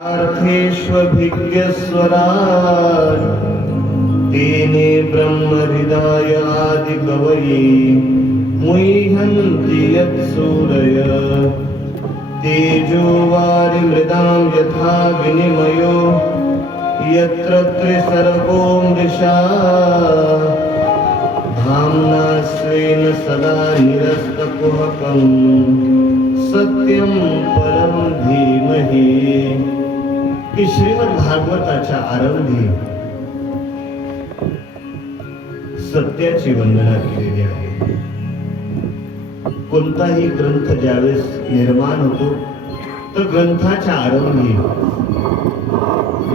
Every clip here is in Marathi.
अर्थेष्वभिज्ञस्वराट् तेने ब्रह्महृदाय आदिकवये मुह्यन्ति यत्सूरयः तेजो वारिमृदां यथा विनिमयो यत्र त्रिसर्गो मृषा धाम्ना स्वेन सदा निरस्तकुहकं सत्यं परं धीमहि. की श्रीमद भागवताच्या आरंभी सत्याची वंदना केलेली आहे. कोणताही ग्रंथ ज्यावेळेस निर्माण होतो तर ग्रंथाच्या आरंभी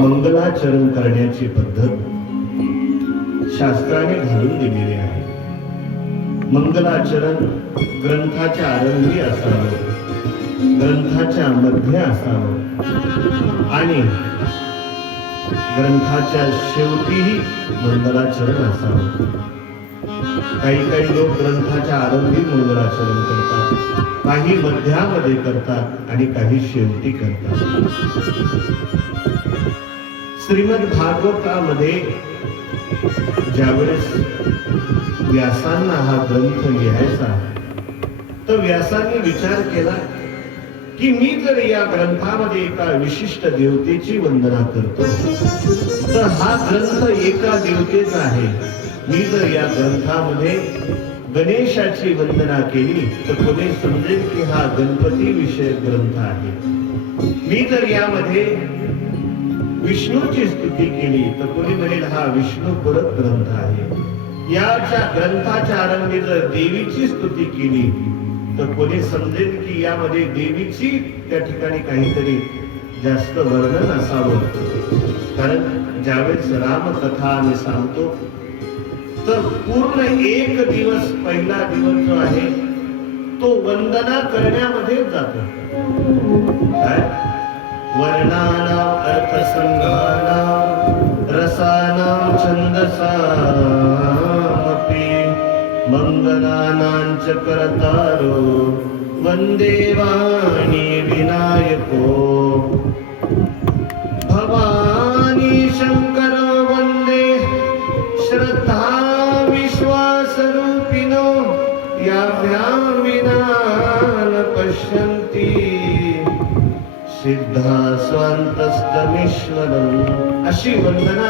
मंगलाचरण करण्याची पद्धत शास्त्राने घालून दिलेली आहे. मंगलाचरण ग्रंथाच्या आरंभी असावं, ग्रंथाच्या मध्ये असावं आणि ग्रंथाच्या शेवटीही मंगलाचरण असावं. काही लोक ग्रंथाच्या आरंभी मंगलाचरण करतात, काही मध्यामध्ये करतात आणि काही शेवटी करतात. श्रीमद भागवतामध्ये ज्यावेळेस व्यासांना हा ग्रंथ लिहायचा तर व्यासांनी विचार केला की मी जर या ग्रंथामध्ये एका विशिष्ट देवतेची वंदना करतो तर हा ग्रंथ एका देवतेचा आहे. मी जर या ग्रंथामध्ये गणेशाची वंदना केली तर कोणी समजेल की हा गणपती विषयक ग्रंथ आहे. मी जर यामध्ये विष्णूची स्तुती केली तर कोणी म्हणेल हा विष्णुपूरक ग्रंथ आहे. याच्या ग्रंथाच्या आरंभी जर देवीची स्तुती केली तर कोणी समजेल की यामध्ये देवीची त्या ठिकाणी काहीतरी जास्त वर्णन असावं. कारण ज्यावेळेस रामकथा आम्ही सांगतो तर पूर्ण एक दिवस, पहिला दिवस जो आहे तो वंदना करण्यामध्ये जातो. काय वर्णानां अर्थसंगानां रसानां छन्दसामपि मंगलानां च करतारो वन्दे वाणी विनायको भवानी शंकर वन्दे श्रद्धा विश्वासरूपिणो याभ्यां विना न पश्यन्ति सिद्धा स्वांतस्तमीश्वरम्. अशी वंदना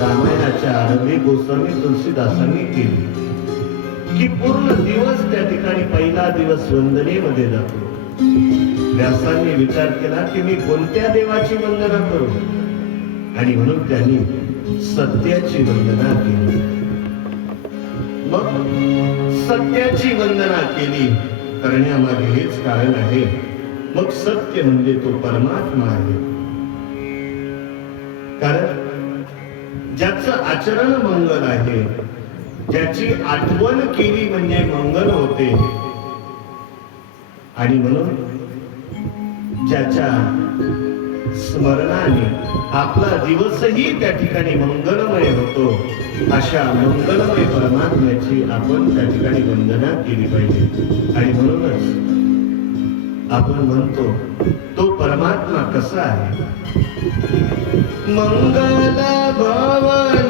रामायणाच्या आरंभी गोस्वामी तुलसीदासांनी केली की पूर्ण दिवस त्या ठिकाणी पहिला दिवस वंदनेमध्ये जातो. व्यासांनी विचार केला की मी कोणत्या देवाची वंदना करू आणि म्हणून त्यांनी सत्याची वंदना केली. मग सत्याची वंदना केली करण्यामागे हेच कारण आहे. मग सत्य म्हणजे तो परमात्मा आहे. कारण ज्याचं आचरण मंगल आहे, ज्याची आठवण केली म्हणजे मंगल होते आणि म्हणून ज्याच्या स्मरणाने आपला दिवसही त्या ठिकाणी मंगलमय होतो, अशा मंगलमय परमात्म्याची आपण त्या ठिकाणी वंदना केली पाहिजे. आणि म्हणूनच आपण म्हणतो तो परमात्मा कसा आहे. मंगल भवन